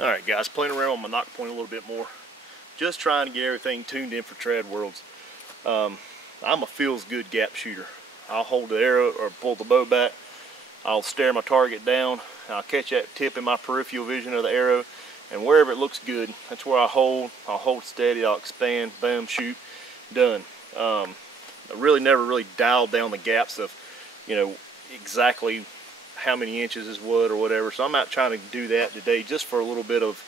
Alright guys, playing around with my knock point a little bit more. Just trying to get everything tuned in for Trad Worlds. I'm a feels good gap shooter. I'll hold the arrow or pull the bow back. I'll stare my target down. I'll catch that tip in my peripheral vision of the arrow. And wherever it looks good, that's where I hold. I'll hold steady, I'll expand, boom, shoot, done. I really never really dialed down the gaps of, exactly how many inches is what or whatever. So I'm out trying to do that today just for a little bit of,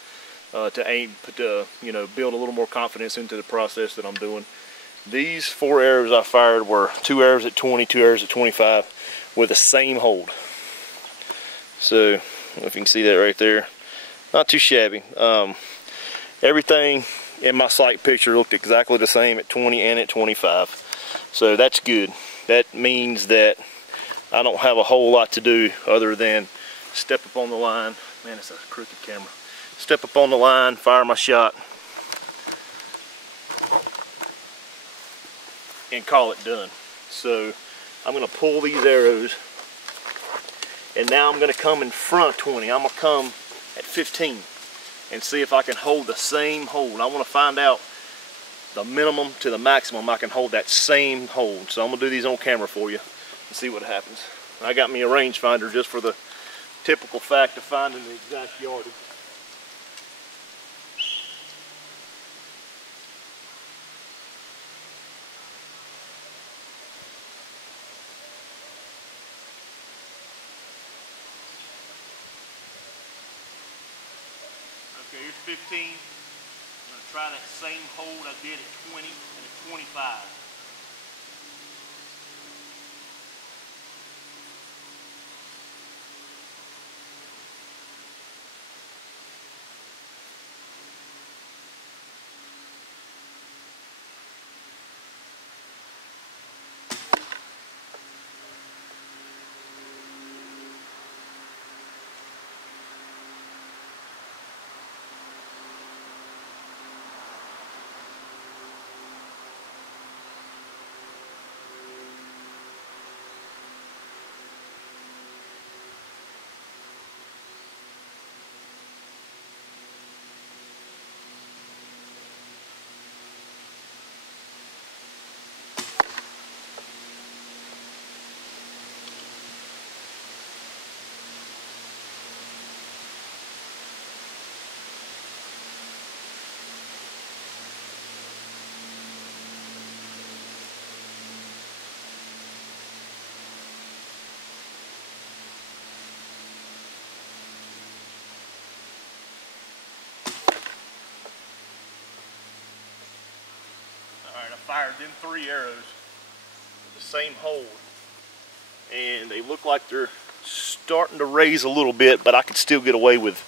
build a little more confidence into the process that I'm doing. These 4 arrows I fired were 2 arrows at 20, 2 arrows at 25 with the same hold. So, I don't know if you can see that right there. Not too shabby. Everything in my sight picture looked exactly the same at 20 and at 25. So that's good. That means that I don't have a whole lot to do other than step up on the line. Man, it's a crooked camera. Step up on the line, fire my shot, and call it done. So I'm going to pull these arrows, and now I'm going to come in front 20. I'm going to come at 15 and see if I can hold the same hold. I want to find out the minimum to the maximum I can hold that same hold. So I'm going to do these on camera for you and see what happens. I got me a rangefinder just for the typical fact of finding the exact yardage. Okay, here's 15. I'm going to try that same hold I did at 20 and at 25. Alright, I fired them 3 arrows with the same hold, and they look like they're starting to raise a little bit, but I could still get away with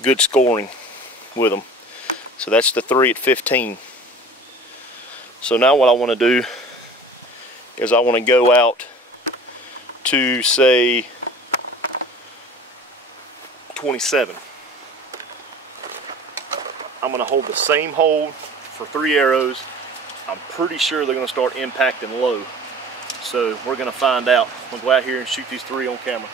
good scoring with them. So that's the 3 at 15. So now what I want to do is I want to go out to, say, 27. I'm going to hold the same hold for 3 arrows. I'm pretty sure they're going to start impacting low. So we're going to find out. We'll go out here and shoot these 3 on camera.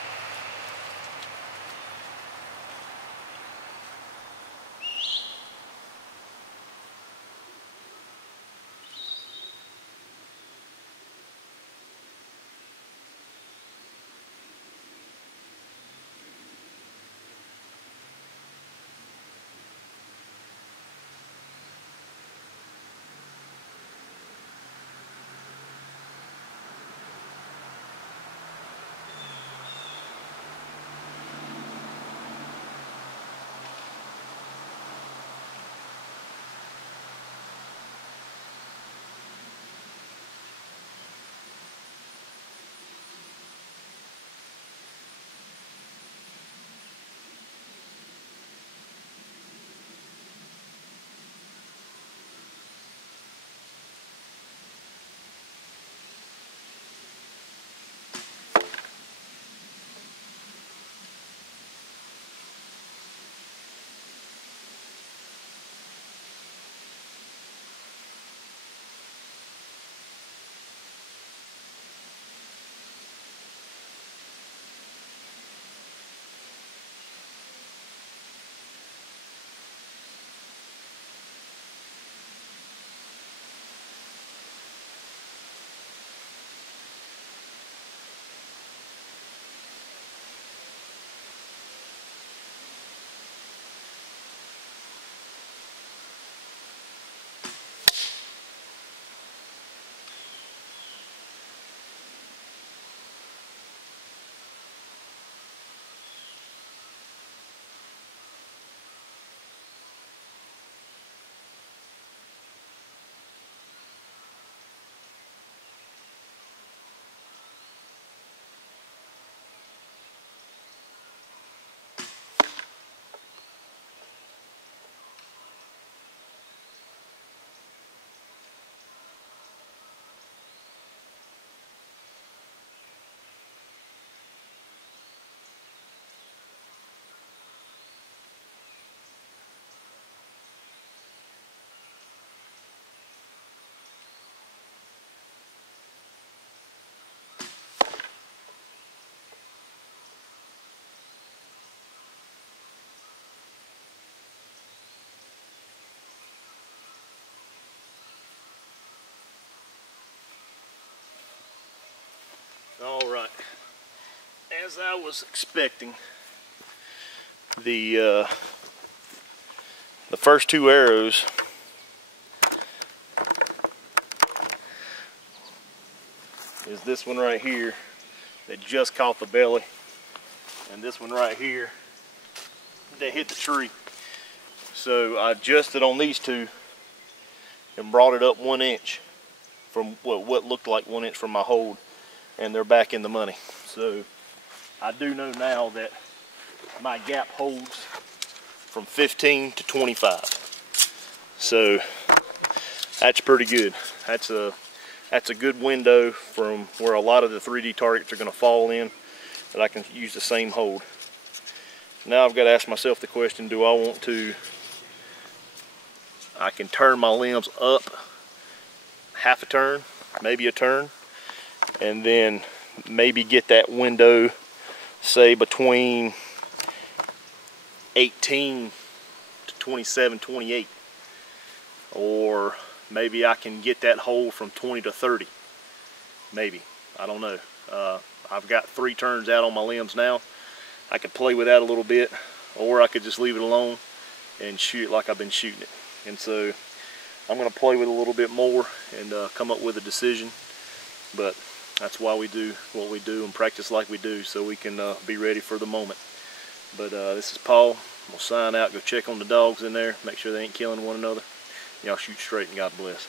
As I was expecting, the first 2 arrows is this one right here that just caught the belly, and this one right here that hit the tree. So I adjusted on these 2 and brought it up 1 inch from what looked like 1 inch from my hold, and they're back in the money. So I do know now that my gap holds from 15 to 25. So that's pretty good. That's a good window from where a lot of the 3D targets are going to fall in, that I can use the same hold. Now I've got to ask myself the question, do I want to, I can turn my limbs up half a turn, maybe a turn, and then maybe get that window, say between 18 to 27, 28. Or maybe I can get that hold from 20 to 30. Maybe, I don't know. I've got 3 turns out on my limbs now. I could play with that a little bit, or I could just leave it alone and shoot like I've been shooting it. And so I'm going to play with it a little bit more and come up with a decision. But that's why we do what we do and practice like we do, so we can be ready for the moment. But this is Paul. We'll sign out, go check on the dogs in there, make sure they ain't killing one another. Y'all shoot straight and God bless.